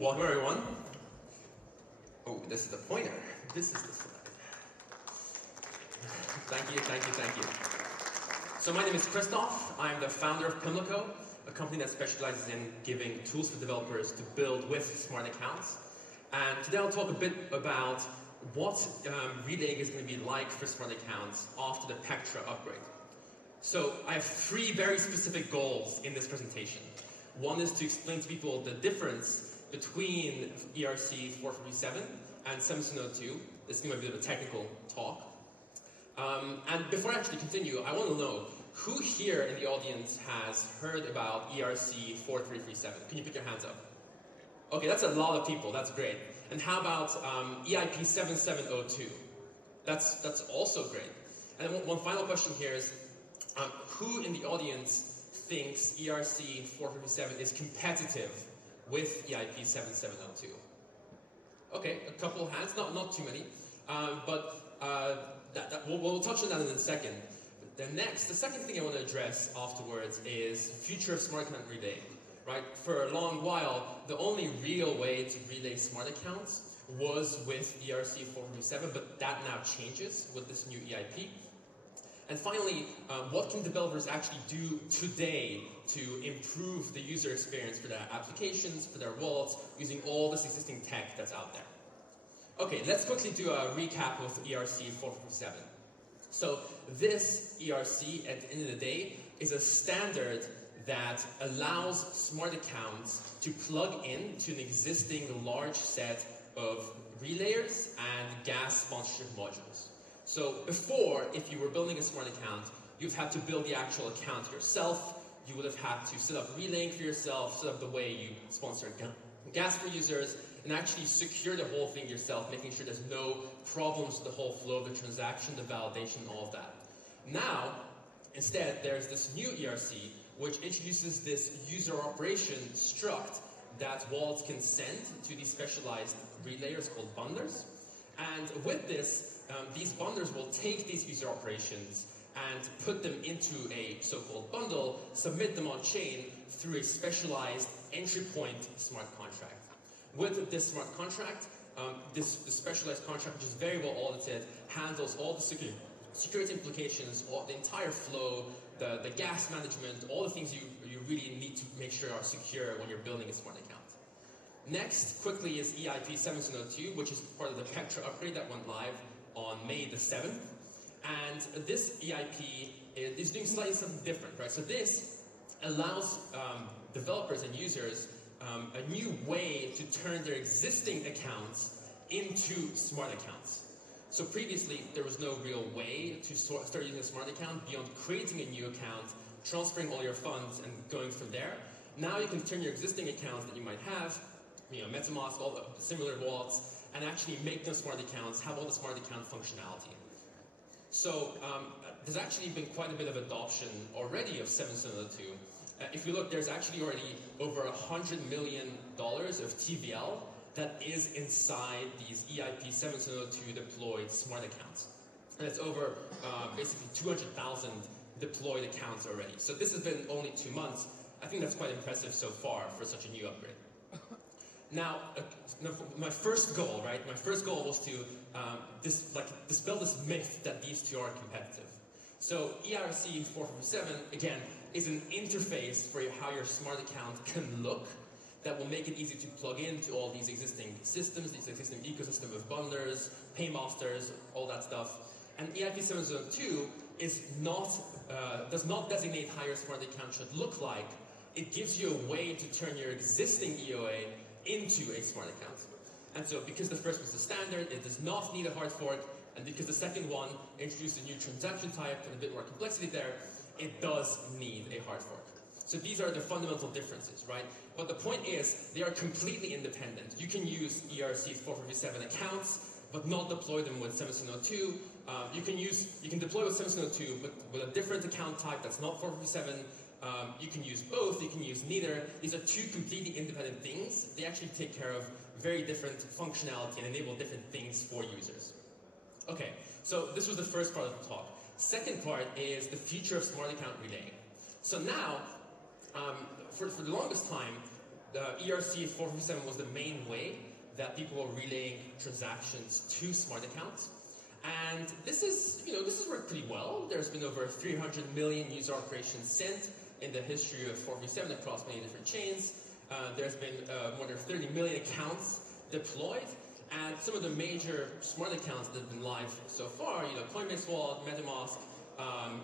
Welcome everyone. Oh, this is the pointer. This is the slide. Thank you. So my name is Kristof. I'm the founder of Pimlico, a company that specializes in giving tools for developers to build with smart accounts. And today I'll talk a bit about what relaying is going to be like for smart accounts after the Pectra upgrade. So I have three very specific goals in this presentation. One is to explain to people the difference between ERC-4337 and 1702. This is going to be a bit of a technical talk. And before I actually continue, I want to know who here in the audience has heard about ERC-4337? Can you put your hands up? Okay, that's a lot of people. That's great. And how about EIP-7702? That's also great. And one final question here is, who in the audience thinks ERC-4337 is competitive with EIP-7702? Okay, a couple of hands, not too many, but we'll touch on that in a second. The second thing I want to address afterwards is future of smart account relay. Right? For a long while, the only real way to relay smart accounts was with ERC-4337, but that now changes with this new EIP. And finally, what can developers actually do today to improve the user experience for their applications, for their wallets, using all this existing tech that's out there? Okay, let's quickly do a recap of ERC-4337. So this ERC, at the end of the day, is a standard that allows smart accounts to plug into an existing large set of relayers and gas sponsorship modules. So before, if you were building a smart account, you'd have to build the actual account yourself. You would have had to set up relaying for yourself, set up the way you sponsor gas for users, and actually secure the whole thing yourself, making sure there's no problems with the whole flow of the transaction, the validation, all of that. Now, instead, there's this new ERC, which introduces this user operation struct that wallets can send to these specialized relayers called bundlers. And with this, these bundlers will take these user operations and put them into a so-called bundle, submit them on chain through a specialized entry point smart contract. With this smart contract, this specialized contract, which is very well audited, handles all the security implications, the entire flow, the gas management, all the things you really need to make sure are secure when you're building a smart account. Next, quickly, is EIP-7702, which is part of the Pectra upgrade that went live on May the 7th. And this EIP is doing slightly something different, right? So this allows developers and users a new way to turn their existing accounts into smart accounts. So previously, there was no real way to start using a smart account beyond creating a new account, transferring all your funds, and going from there. Now you can turn your existing accounts that you might have, MetaMask, all the similar wallets, and actually make them smart accounts, have all the smart account functionality. So there's actually been quite a bit of adoption already of 7702. If you look, there's actually already over $100 million of TVL that is inside these EIP-7702 deployed smart accounts. And it's over basically 200,000 deployed accounts already. So this has been only 2 months. I think that's quite impressive so far for such a new upgrade. Now, my first goal, right? My first goal was to dispel this myth that these two are competitive. So ERC-4337, again, is an interface for how your smart account can look that will make it easy to plug into all these existing systems, this existing ecosystem of bundlers, paymasters, all that stuff. And EIP-7702 does not designate how your smart account should look like. It gives you a way to turn your existing EOA into a smart account. And so because the first was the standard, it does not need a hard fork, and because the second one introduced a new transaction type and a bit more complexity there, it does need a hard fork. So these are the fundamental differences, right? But the point is, they are completely independent. You can use ERC-4337 accounts, but not deploy them with 1702. You can deploy with 1702, but with a different account type that's not 447. You can use both, you can use neither. These are two completely independent things. They actually take care of very different functionality and enable different things for users. Okay, so this was the first part of the talk. Second part is the future of smart account relaying. So now, for the longest time, ERC-4337 was the main way that people were relaying transactions to smart accounts. And this is worked pretty well. There's been over 300 million user operations sent in the history of 437 across many different chains. There's been more than 30 million accounts deployed. And some of the major smart accounts that have been live so far, Coinbase Wallet, MetaMask,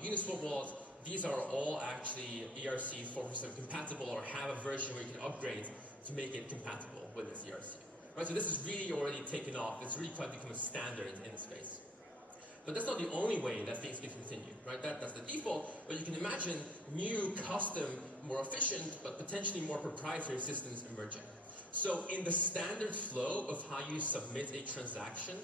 Uniswap Wallet, these are all actually ERC-4337 compatible or have a version where you can upgrade to make it compatible with this ERC. Right, so this is really already taken off. It's really quite become a standard in the space. But that's not the only way that things can continue, right? That's the default, but you can imagine new, custom, more efficient, but potentially more proprietary systems emerging. So in the standard flow of how you submit a transaction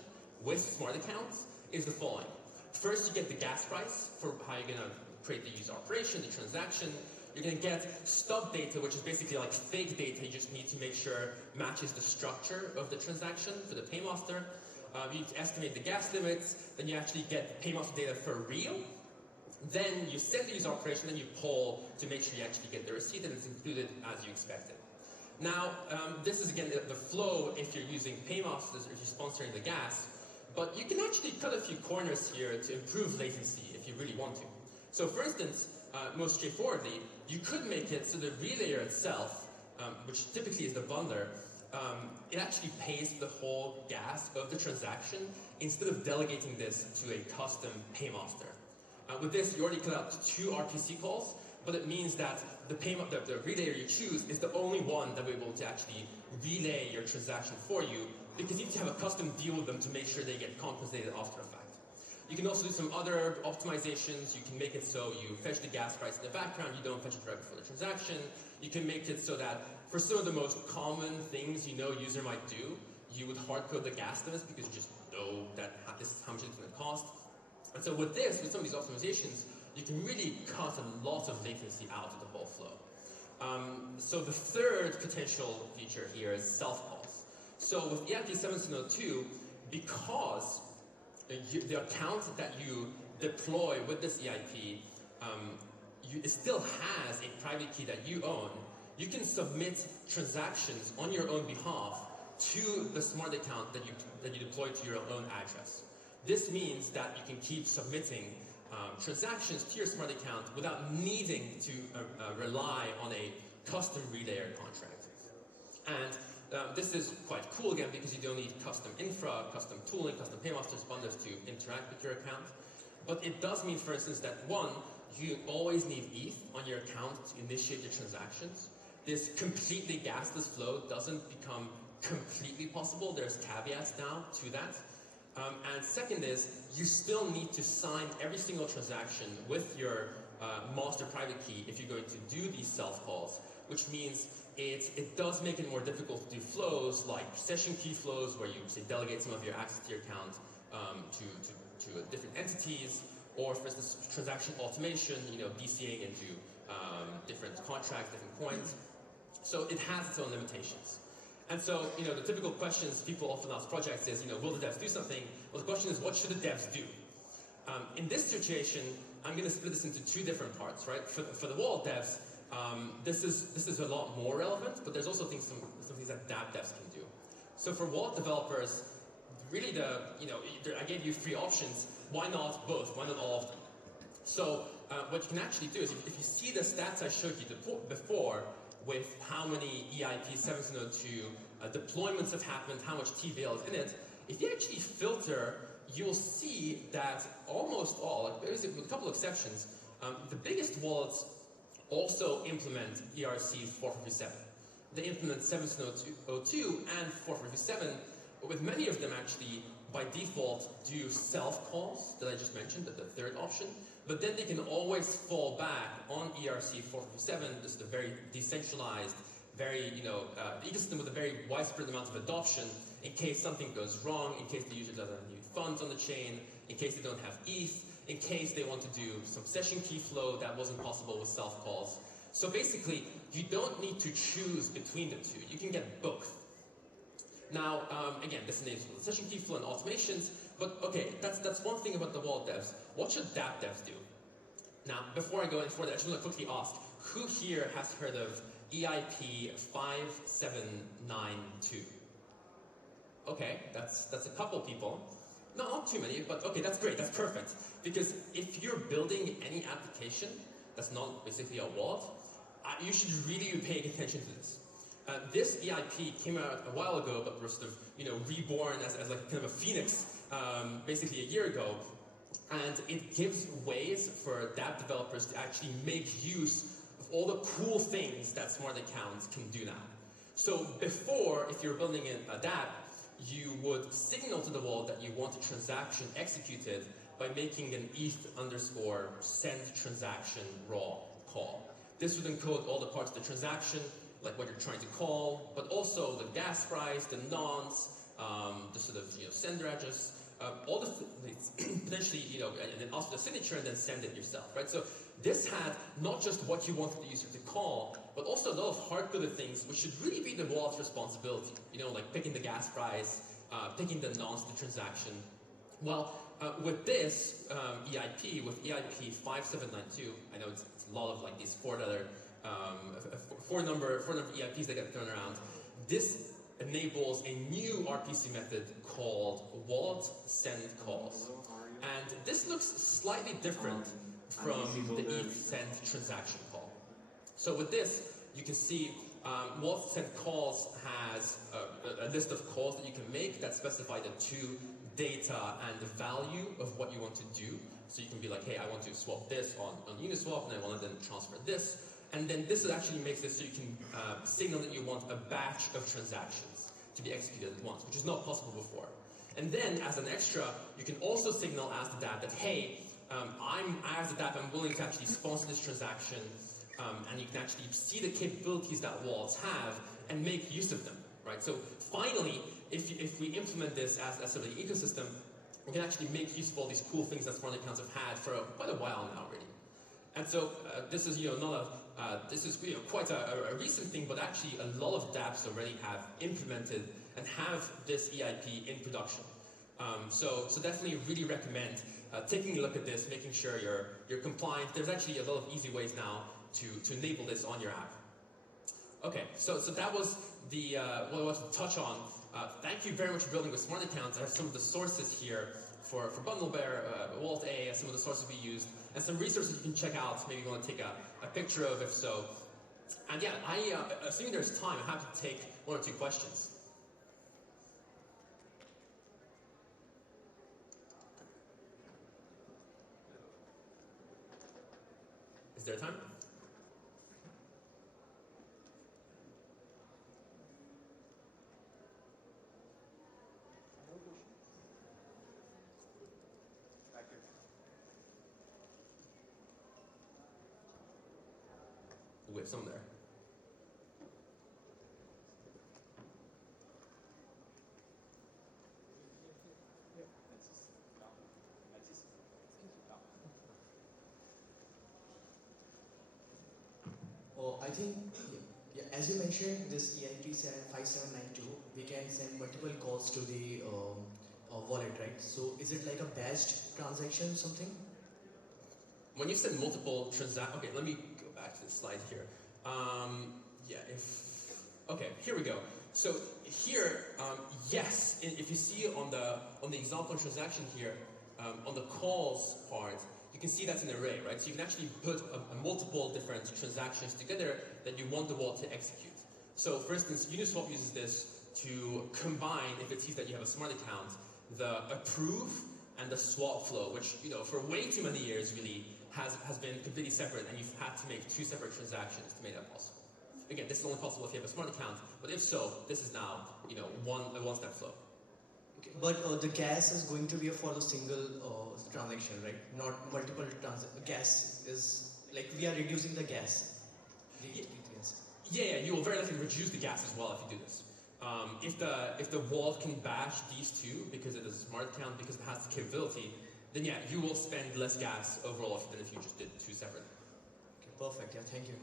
with smart accounts is the following. First, you get the gas price for how you're going to create the user operation, the transaction. You're going to get stub data, which is basically like fake data you just need to make sure matches the structure of the transaction for the paymaster. You estimate the gas limits, then you actually get paymaster data for real. Then you send the user operation, then you poll to make sure you actually get the receipt and it's included as you expected. Now, this is again the flow if you're using paymasters or if you're sponsoring the gas, but you can actually cut a few corners here to improve latency if you really want to. So for instance, most straightforwardly, you could make it so the relayer itself, which typically is the bundler, it actually pays the whole gas of the transaction instead of delegating this to a custom paymaster. With this, you already cut out 2 RPC calls, but it means that the relayer you choose is the only one that will be able to actually relay your transaction for you, because you need to have a custom deal with them to make sure they get compensated after the fact. You can also do some other optimizations. You can make it so you fetch the gas price in the background, you don't fetch it right before the transaction. You can make it so that for some of the most common things a user might do, you would hard-code the gas limits because you just know that this is how much it's going to cost. And so with some of these optimizations, you can really cut a lot of latency out of the whole flow. So the third potential feature here is self-calls. So with ERC-4337, because the account that you deploy with this EIP, it still has a private key that you own. You can submit transactions on your own behalf to the smart account that you deploy to your own address. This means that you can keep submitting transactions to your smart account without needing to rely on a custom relayer contract. And this is quite cool again because you don't need custom infra, custom tooling, custom paymasters, bundlers to interact with your account. But it does mean, for instance, that one, you always need ETH on your account to initiate your transactions. This completely gasless flow doesn't become completely possible. There's caveats now to that. And second is, you still need to sign every single transaction with your master private key if you're going to do these self-calls, which means it does make it more difficult to do flows like session key flows where you say delegate some of your access to your account to different entities, or for instance transaction automation, DCAing into different contracts, different coins. So it has its own limitations. And so, the typical questions people often ask projects is, will the devs do something? Well, the question is, what should the devs do? In this situation, I'm going to split this into 2 different parts, right? For the wallet devs, this is a lot more relevant, but there's also some things that dApp devs can do. So for wallet developers, really I gave you 3 options. Why not both? Why not all of them? So what you can actually do is, if you see the stats I showed you before, with how many EIP-1702 deployments have happened, how much TVL is in it, if you actually filter, you'll see that almost all, with a couple exceptions, the biggest wallets also implement ERC-4337. They implement 1702 and 4337, but with many of them actually, by default, do self-calls that I just mentioned, the third option, but then they can always fall back on ERC-4337. This is a very decentralized, very, ecosystem with a very widespread amount of adoption in case something goes wrong, in case the user doesn't have new funds on the chain, in case they don't have ETH, in case they want to do some session key flow that wasn't possible with self-calls. So basically, you don't need to choose between the 2. You can get both. Now, again, this enables session key flow and automations, but okay, that's one thing about the wallet devs. What should dApp devs do? Now, before I go any further, I just want to quickly ask, who here has heard of EIP-5792. Okay, that's a couple people. No, not too many, but okay, that's great, that's perfect. Because if you're building any application that's not basically a wallet, you should really be paying attention to this. This EIP came out a while ago, but was sort of, reborn as like kind of a phoenix, basically a year ago. And it gives ways for dApp developers to actually make use of all the cool things that smart accounts can do now. So before, if you're building a dApp, you would signal to the wallet that you want a transaction executed by making an ETH_send transaction raw call. This would encode all the parts of the transaction, like what you're trying to call, but also the gas price, the nonce, the sort of sender address, all the things, potentially, and then also the signature, and then send it yourself, right? So this had not just what you wanted the user to call, but also a lot of hard-coded things, which should really be the wallet's responsibility. Like picking the gas price, picking the nonce of the transaction. Well, with this EIP, with EIP-5792, I know it's a lot of like these four number EIPs that get thrown around. This enables a new RPC method called wallet send calls. And this looks slightly different from the ETH send transaction call. So with this, you can see wallet send calls has a list of calls that you can make that specify the two data and the value of what you want to do. So you can be like, hey, I want to swap this on Uniswap, and I want to then transfer this. And then this actually makes it so you can signal that you want a batch of transactions to be executed at once, which is not possible before. And then, as an extra, you can also signal as the dApp that, hey, as the dApp, I'm willing to actually sponsor this transaction, and you can actually see the capabilities that wallets have and make use of them, right? So finally, if we implement this as sort of an ecosystem, we can actually make use of all these cool things that smart accounts have had for quite a while now already. And so this is quite a recent thing, but actually a lot of dApps already have implemented and have this EIP in production. So definitely really recommend taking a look at this, making sure you're compliant. There's actually a lot of easy ways now to enable this on your app. Okay, so that was what I wanted to touch on. Thank you very much for building with smart accounts. I have some of the sources here for BundleBear, Wallet A, some of the sources we used, and some resources you can check out. Maybe you want to take a picture of, if so. And yeah, assuming there's time, I'm happy to take one or two questions. Is there time? We have some there. I think, as you mentioned, this EIP 5792, we can send multiple calls to the wallet, right? So is it like a batched transaction or something? When you send multiple transactions, okay, let me go back to the slide here. Okay, here we go. So here, yes, if you see on the example transaction here, on the calls part, you can see that's an array, right? So you can actually put multiple different transactions together that you want the wallet to execute. So for instance, Uniswap uses this to combine, if it sees that you have a smart account, the approve and the swap flow, which for way too many years really has been completely separate, and you've had to make two separate transactions to make that possible. Again, this is only possible if you have a smart account, but if so, this is now a one-step flow. Okay, but the gas is going to be for the single transaction, right? Not multiple transactions. Gas is like we are reducing the gas. Yeah, you will very likely reduce the gas as well if you do this. If the wallet can bash these two because it is a smart account, because it has the capability, then yeah, you will spend less gas overall than if you just did two separate. Okay, perfect. Yeah, thank you.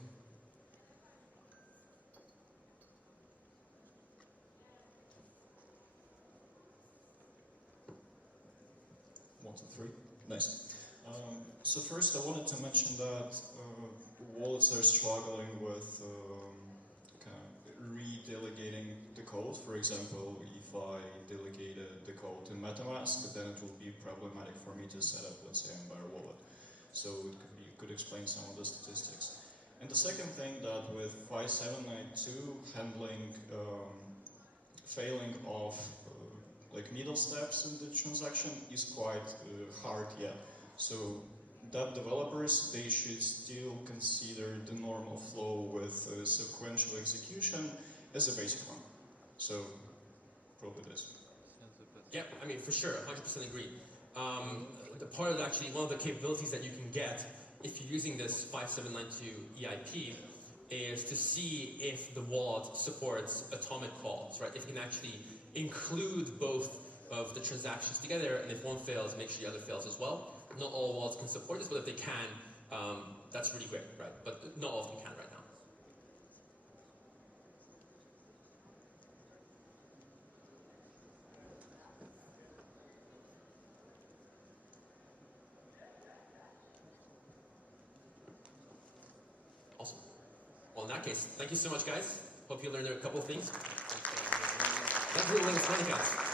1, 2, 3. Nice. So first I wanted to mention that wallets are struggling with delegating the code. For example, if I delegated the code in MetaMask, then it will be problematic for me to set up, let's say, Ember wallet. So it could explain some of the statistics. And the second thing that with 5792 handling failing of like middle steps in the transaction is quite hard yet. So that developers, they should still consider the normal flow with sequential execution as a basic one. So probably this. Yeah, I mean, for sure, 100% agree. The part of actually, one of the capabilities that you can get if you're using this 5792 EIP is to see if the wallet supports atomic calls, right? If you can actually include both of the transactions together, and if one fails, make sure the other fails as well. Not all wallets can support this, but if they can, that's really great, right? But not all of them can right now. Awesome. Well, in that case, thank you so much, guys. Hope you learned a couple of things. Thank you for the Smart Accounts.